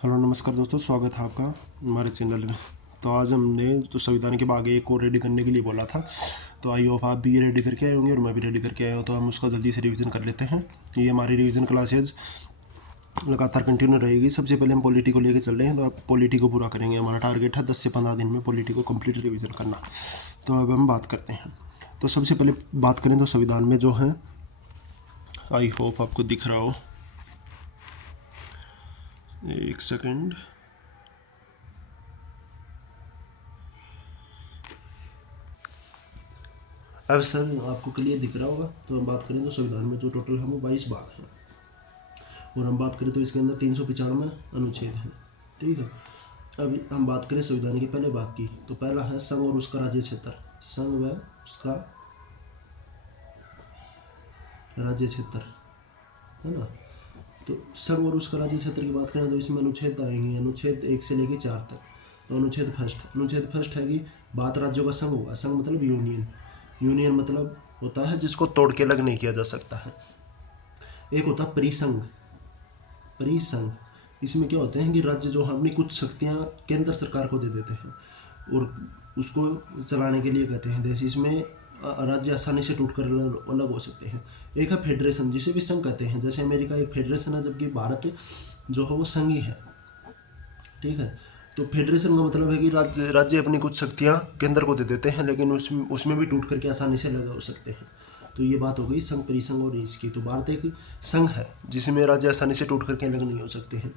Hello नमस्कार दोस्तों, स्वागत है आपका हमारे चैनल में। तो आज हमने जो संविधान के आगे एक और रेडी करने के लिए बोला था, तो आई होप आप भी रेडी करके आए होंगे और मैं भी रेडी करके आया हूँ। तो हम उसका जल्दी से रिवीजन कर लेते हैं। ये हमारी रिवीजन क्लासेज लगातार कंटिन्यू रहेगी। सबसे पहले हम पॉलिटी को लेकर चल रहे हैं, तो अब पॉलिटी को पूरा करेंगे। हमारा टारगेट है 10 से 15 दिन में पॉलिटी को कंप्लीट रिवीजन करना। तो अब हम बात करते हैं। तो सबसे पहले बात करें तो संविधान में जो है, आई होप आपको दिख रहा हो, एक सेकेंड। अब सर आपको क्लियर दिख रहा होगा। तो हम बात करें तो संविधान में जो टोटल है वो 22 भाग हैं, और हम बात करें तो इसके अंदर 395 अनुच्छेद हैं। ठीक है। अभी हम बात करें संविधान के पहले भाग की, तो पहला है संघ और उसका राज्य क्षेत्र। संघ व उसका राज्य क्षेत्र, है ना। तो संघ और उसका राज्य क्षेत्र की बात करें तो इसमें अनुच्छेद आएंगे, अनुच्छेद 1 से लेकर 4 तक। तो अनुच्छेद फर्स्ट है कि बात राज्यों का संघ होगा। संघ मतलब यूनियन। यूनियन मतलब होता है जिसको तोड़ के अलग नहीं किया जा सकता है। एक होता है परिसंघ। परिसंघ इसमें क्या होते हैं कि राज्य जो अपनी कुछ शक्तियां केंद्र सरकार को दे देते हैं और उसको चलाने के लिए कहते हैं देश। इसमें राज्य आसानी से टूट कर अलग हो सकते हैं। एक है फेडरेशन, जिसे भी संघ कहते हैं। जैसे अमेरिका एक फेडरेशन है, जबकि भारत जो है वो संघी है। ठीक है। तो फेडरेशन का मतलब है कि राज्य अपनी कुछ शक्तियां केंद्र को दे देते हैं, लेकिन उसमें भी टूट करके आसानी से अलग हो सकते हैं। तो ये बात हो गई संघ, परिसंघ और इसकी। तो भारत एक संघ है जिसमें राज्य आसानी से टूट करके अलग नहीं हो सकते हैं।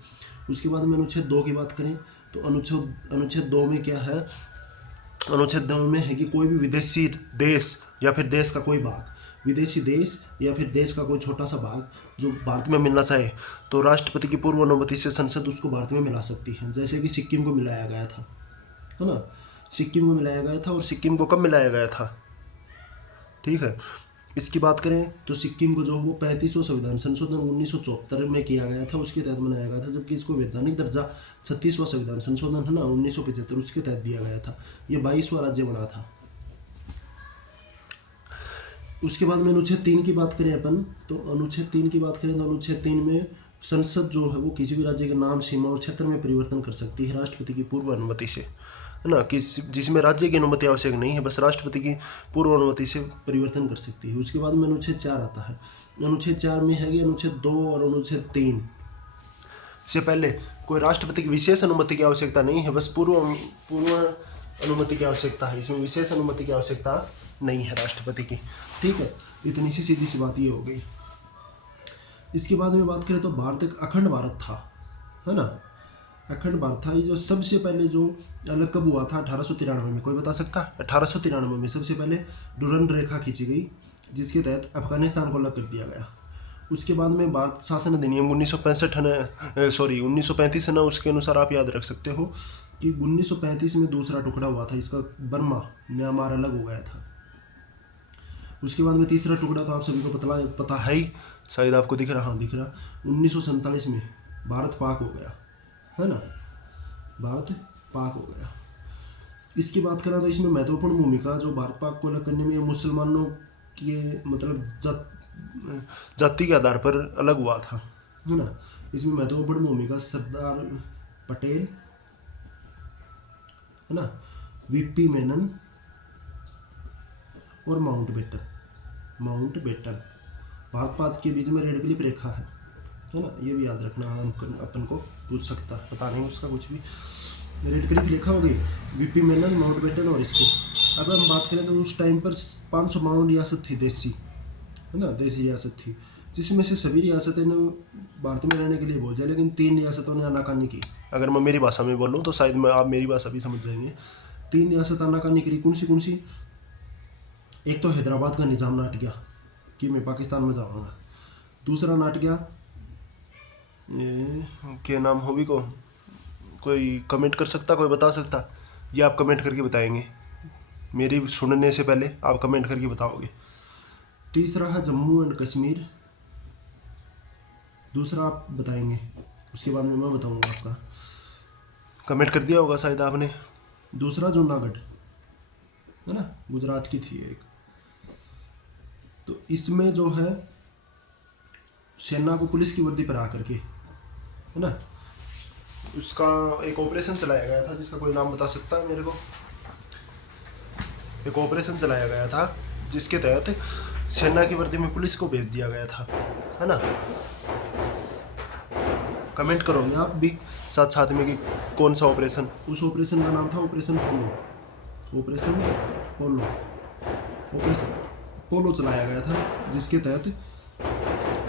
उसके बाद में अनुच्छेद 2 की बात करें तो अनुच्छेद 2 में क्या है। अनुच्छेद 2 में है कि कोई भी विदेशी देश या फिर देश का कोई भाग, विदेशी देश या फिर देश का कोई छोटा सा भाग जो भारत में मिलना चाहे, तो राष्ट्रपति की पूर्व अनुमति से संसद उसको भारत में मिला सकती है। जैसे कि सिक्किम को मिलाया गया था, है ना। सिक्किम को मिलाया गया था, और सिक्किम को कब मिलाया गया था, ठीक है। इसकी बात करें तो सिक्किम को जो वो 35वां संविधान संशोधन 1974 में किया गया था, उसके तहत बनाया गया था। जबकि इसको वैधानिक दर्जा 36वां संविधान संशोधन है ना 1975, उसके तहत दिया गया था। ये 22वां राज्य बना था। उसके बाद में अनुच्छेद 3 की बात करें अपन, तो अनुच्छेद 3 की बात करें तो अनुच्छेद 3 में संसद जो है वो किसी भी राज्य के नाम, सीमा और क्षेत्र में परिवर्तन कर सकती है राष्ट्रपति की पूर्व अनुमति से, है ना। जिसमें राज्य की अनुमति आवश्यक नहीं है, बस राष्ट्रपति की पूर्व अनुमति से परिवर्तन कर सकती है। उसके बाद में अनुच्छेद 4 आता है। अनुच्छेद 4 में है कि अनुच्छेद 2 और अनुच्छेद 3 से पहले कोई राष्ट्रपति की विशेष अनुमति की आवश्यकता नहीं है, बस पूर्व अनुमति की आवश्यकता है। इसमें विशेष अनुमति की आवश्यकता नहीं है राष्ट्रपति की। ठीक है। इतनी सी सीधी सी बात ये हो गई। इसके बाद में बात करें तो भारत एक अखंड भारत था, है ना। अखंड भारत था। ये जो सबसे पहले जो अलग कब हुआ था, 1893 में। कोई बता सकता है? 1893 में सबसे पहले डुरंड रेखा खींची गई, जिसके तहत अफगानिस्तान को अलग कर दिया गया। उसके बाद में भारत शासन अधिनियम 1935 है ना, उसके अनुसार आप याद रख सकते हो कि 1935 में दूसरा टुकड़ा हुआ था इसका, बर्मा म्यांमार अलग हो गया था। उसके बाद में तीसरा टुकड़ा तो आप सभी को पता है ही, शायद आपको दिख रहा, हाँ दिख रहा। 1947 में भारत पाक हो गया, है ना। भारत पाक हो गया। इसकी बात करें तो इसमें महत्वपूर्ण भूमिका जो भारत पाक को अलग करने में मुसलमानों के मतलब जाति के आधार पर अलग हुआ था, है ना। इसमें महत्वपूर्ण भूमिका सरदार पटेल, है ना, वीपी मेनन और माउंटबेटन। भारत पाक के बीच में रेड क्लिफ रेखा है ना। ये भी याद रखना, हम अपन को पूछ सकता है, पता नहीं उसका कुछ भी। रेड क्लिफ रेखा हो गई, वीपी मेनन, माउंटबेटन और इसके। अब हम बात करें तो उस टाइम पर 552 रियासत थी देसी, है ना, देसी रियासत थी, जिसमें से सभी रियासतें ने भारत में रहने के लिए बोल दिया, लेकिन 3 रियासतों ने आनाकानी की। अगर मैं मेरी भाषा में बोलूँ तो शायद आप मेरी भाषा भी समझ जाएंगे। 3 रियासत आनाकानी करी। कौन सी? एक तो हैदराबाद का निज़ाम नाट गया कि मैं पाकिस्तान में जाऊँगा। दूसरा नाट गया, क्या नाम हो भी को, कोई कमेंट कर सकता, कोई बता सकता? ये आप कमेंट करके बताएंगे, मेरी सुनने से पहले आप कमेंट करके बताओगे। तीसरा है जम्मू एंड कश्मीर, दूसरा आप बताएंगे, उसके बाद में मैं बताऊंगा आपका। कमेंट कर दिया होगा शायद आपने। दूसरा जूनागढ़, है ना, गुजरात की थी एक। तो इसमें जो है सेना को पुलिस की वर्दी पर आकर के, है ना, उसका एक ऑपरेशन चलाया गया था, जिसका कोई नाम बता सकता है मेरे को? एक ऑपरेशन चलाया गया था जिसके तहत सेना की वर्दी में पुलिस को भेज दिया गया था, है ना? कमेंट करोगे आप भी साथ साथ में कि कौन सा ऑपरेशन? उस ऑपरेशन का नाम था ऑपरेशन पोलो। ऑपरेशन पोलो, ऑपरेशन पोलो चलाया गया था, जिसके तहत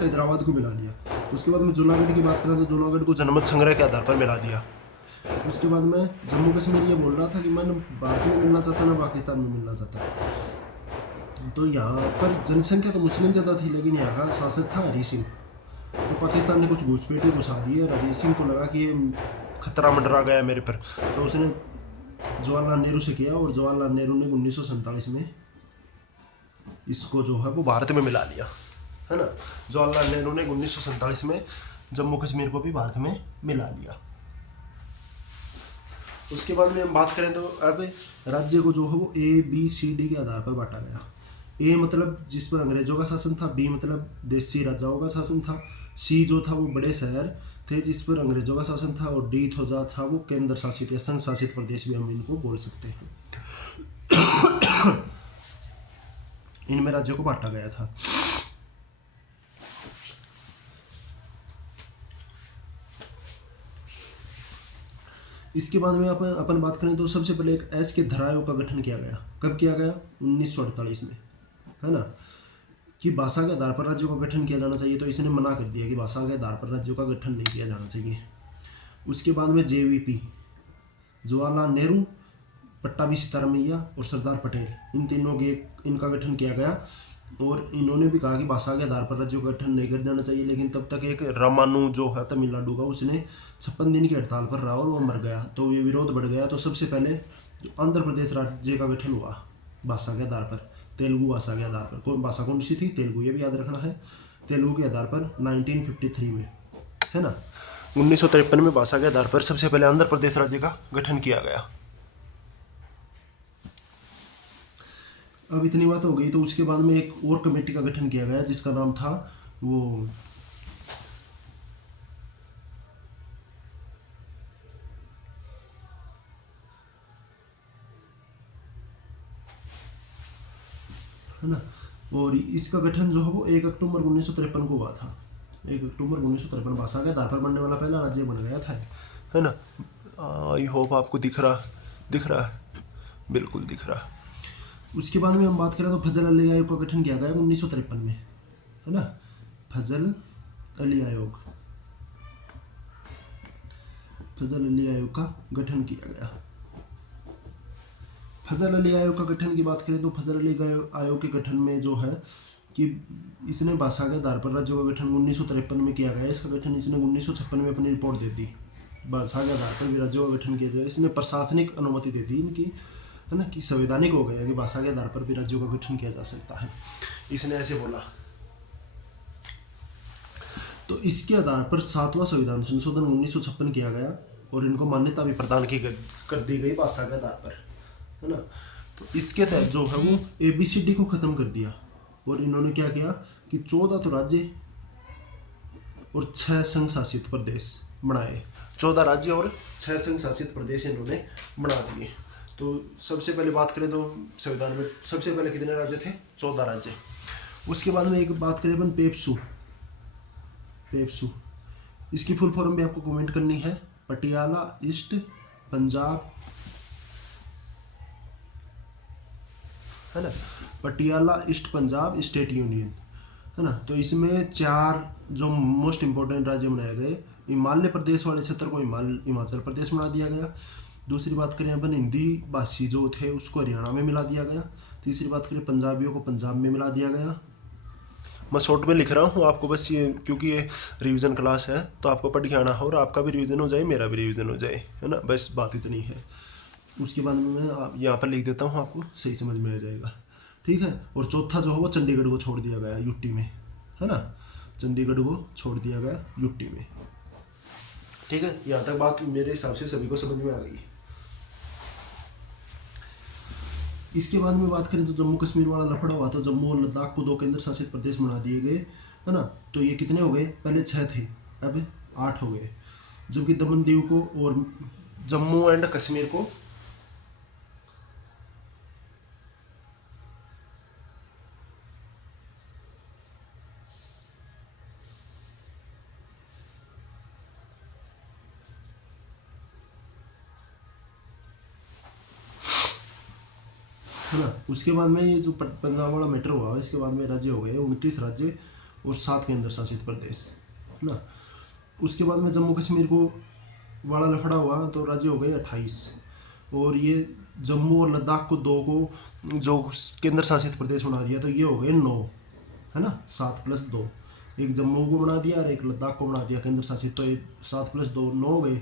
हैदराबाद को मिला लिया। उसके बाद में जूनागढ़ की बात करें तो जूनागढ़ को जनमत संग्रह के आधार पर मिला दिया। उसके बाद में जम्मू कश्मीर ये बोल रहा था कि मैं न भारत में मिलना चाहता ना पाकिस्तान में मिलना चाहता। तो यहाँ पर जनसंख्या तो मुस्लिम ज़्यादा थी, लेकिन यहाँ का शासक था हरी सिंह। तो पाकिस्तान ने कुछ घुसपैठी घुसा दी और हरी सिंह को लगा कि ये खतरा मंडरा गया मेरे पर, तो उसने जवाहरलाल नेहरू से किया और जवाहरलाल नेहरू ने 1947 में इसको जो है वो भारत में मिला लिया, है ना? जवाहरलाल नेहरू ने 1947 में जम्मू कश्मीर को भी भारत में मिला लिया। उसके बाद में हम बात करें तो अब राज्य को जो है वो ABCD के आधार पर बांटा गया। A मतलब जिस पर अंग्रेजों का शासन था, B मतलब देशी राजाओं का शासन था, C जो था वो बड़े शहर थे जिस पर अंग्रेजों का शासन था, और D जो था वो केंद्र शासित या संघ शासित प्रदेश भी हम इनको बोल सकते हैं। इनमें राज्यों को बांटा गया था। इसके बाद में अपन बात करें तो सबसे पहले एक एस के धरायों का गठन किया गया। कब किया गया? 1948 में, है ना? कि भाषा के आधार पर राज्यों का गठन किया जाना चाहिए, तो इसने मना कर दिया कि भाषा के आधार पर राज्यों का गठन नहीं किया जाना चाहिए। उसके बाद में JVP, जवाहरलाल नेहरू, पट्टाभी सीतारामैया और सरदार पटेल, इन तीनों के इनका गठन किया गया, और इन्होंने भी कहा कि भाषा के आधार पर राज्यों का गठन नहीं कर देना चाहिए। लेकिन तब तक एक रामानु जो है तमिलनाडु का, उसने 56 दिन की हड़ताल पर रहा और वो मर गया, तो ये विरोध बढ़ गया। तो सबसे पहले आंध्र प्रदेश राज्य का गठन हुआ भाषा के आधार पर, तेलुगु भाषा के आधार पर। कौन भाषा कौन सी थी? तेलुगु, ये भी याद रखना है। तेलुगु के आधार पर 1953 में, है ना? 1953 में भाषा के आधार पर सबसे पहले आंध्र प्रदेश राज्य का गठन किया गया। अब इतनी बात हो गई, तो उसके बाद में एक और कमेटी का गठन किया गया जिसका नाम था वो है ना, और इसका गठन जो है वो 1 अक्टूबर 1953 को हुआ था। 1 अक्टूबर 1953 भाषा के आधार पर बनने वाला पहला राज्य बन गया था, है ना? आई होप आपको दिख रहा है, बिल्कुल दिख रहा। उसके बाद में हम बात करें तो फजल अली आयोग का गठन किया गया 1953 में, है ना? फजल अली आयोग का गठन किया गया। फजल अली आयोग का गठन की बात करें तो फजल अली आयोग के गठन में जो है कि इसने भाषा के आधार पर राज्यों का गठन 1953 में किया गया। इसका गठन इसने 1956 में अपनी रिपोर्ट दे दी। भाषा के आधार पर भी राज्यों का गठन किया जाए, इसने प्रशासनिक अनुमति दे दी इनकी, है ना, कि संवैधानिक हो गया कि भाषा के आधार पर भी राज्यों का गठन किया जा सकता है। इसने ऐसे बोला। तो इसके आधार पर 7वां संविधान संशोधन 1956 किया गया और इनको मान्यता भी प्रदान की कर दी गई भाषा के आधार पर, है ना? तो इसके तहत जो है वो ABCD को खत्म कर दिया और इन्होंने क्या किया कि 14 तो राज्य और 6 संघ शासित प्रदेश बनाए। 14 राज्य और 6 संघ शासित प्रदेश इन्होंने बना दिए। तो सबसे पहले बात करें तो संविधान में सबसे पहले कितने राज्य थे? 14 राज्य। उसके बाद में एक बात करें अपन पेप्सू। इसकी फुल फॉर्म भी आपको कमेंट करनी है। पटियाला ईस्ट पंजाब, है ना? Patiala east Punjab state union, है ना? तो इसमें 4 जो मोस्ट इंपॉर्टेंट राज्य बनाए गए। हिमालय प्रदेश वाले क्षेत्र को हिमाचल प्रदेश बना दिया गया। दूसरी बात करें अपन हिंदी भाषी जो थे उसको हरियाणा में मिला दिया गया। तीसरी बात करें पंजाबियों को पंजाब में मिला दिया गया। मैं शॉर्ट में लिख रहा हूँ आपको बस ये, क्योंकि ये रिवीजन क्लास है तो आपको पढ़ के आना हो और आपका भी रिवीजन हो जाए, मेरा भी रिवीजन हो जाए, है ना? बस बात इतनी है। उसके बाद में मैं यहाँ पर लिख देता हूँ, आपको सही समझ में आ जाएगा, ठीक है? और चौथा जो है वो चंडीगढ़ को छोड़ दिया गया यूटी में, है ना? चंडीगढ़ को छोड़ दिया गया यूटी में, ठीक है? यहाँ तक बात मेरे हिसाब से सभी को समझ में आ गई। इसके बाद में बात करें तो जम्मू कश्मीर वाला लफड़ा हुआ था। जम्मू और लद्दाख को 2 केंद्र शासित प्रदेश बना दिए गए, है ना? तो ये कितने हो गए? पहले 6 थे, अब 8 हो गए। जबकि दमन दीव को और जम्मू एंड कश्मीर को है ना। उसके बाद में ये जो पंजाब वाला मैटर हुआ, इसके बाद में राज्य हो गए 29 राज्य और 7 केंद्र शासित प्रदेश, है ना। उसके बाद में जम्मू कश्मीर को वाला लफड़ा हुआ तो राज्य हो गए 28, और ये जम्मू और लद्दाख को 2 को जो केंद्र शासित प्रदेश बना दिया तो ये हो गए 9, है ना। 7 + 2, एक जम्मू को बना दिया और एक लद्दाख को बना दिया केंद्र शासित, तो 7 + 2 9 हो गए,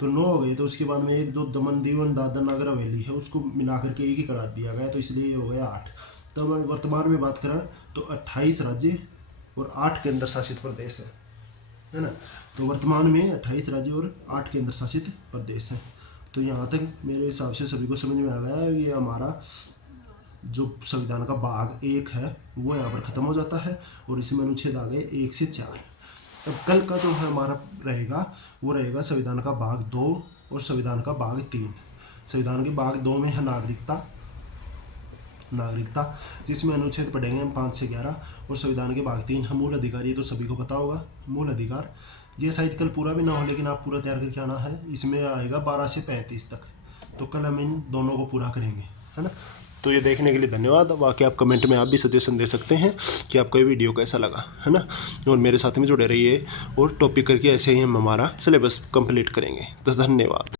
तो 9 हो गए। तो उसके बाद में एक जो दमन दीव और दादर नगर हवेली है उसको मिलाकर के एक ही करा दिया गया, तो इसलिए ये हो गया 8। तो अगर वर्तमान में बात करें तो 28 राज्य और 8 केंद्र शासित प्रदेश है ना। तो वर्तमान में 28 राज्य और 8 केंद्र शासित प्रदेश हैं। तो यहाँ तक मेरे हिसाब से सभी को समझ में आ गया है। ये हमारा जो संविधान का भाग 1 है वो यहाँ पर ख़त्म हो जाता है और इसमें अनुच्छेद आ गए 1 से 4। अब कल का जो है हमारा रहेगा वो रहेगा संविधान का भाग 2 और संविधान का भाग 3। संविधान के भाग 2 में है नागरिकता जिसमें अनुच्छेद पढ़ेंगे हम 5 से 11, और संविधान के भाग 3 है मूल अधिकार। ये तो सभी को पता होगा मूल अधिकार। ये शायद कल पूरा भी ना हो, लेकिन आप पूरा तैयार करके आना है। इसमें आएगा 12 से 35 तक, तो कल हम इन दोनों को पूरा करेंगे, है ना। तो ये देखने के लिए धन्यवाद। बाकी आप कमेंट में आप भी सजेशन दे सकते हैं कि आपको ये वीडियो कैसा लगा, है ना। और मेरे साथ में जुड़े रहिए और टॉपिक करके ऐसे ही हम हमारा सिलेबस कंप्लीट करेंगे। तो धन्यवाद।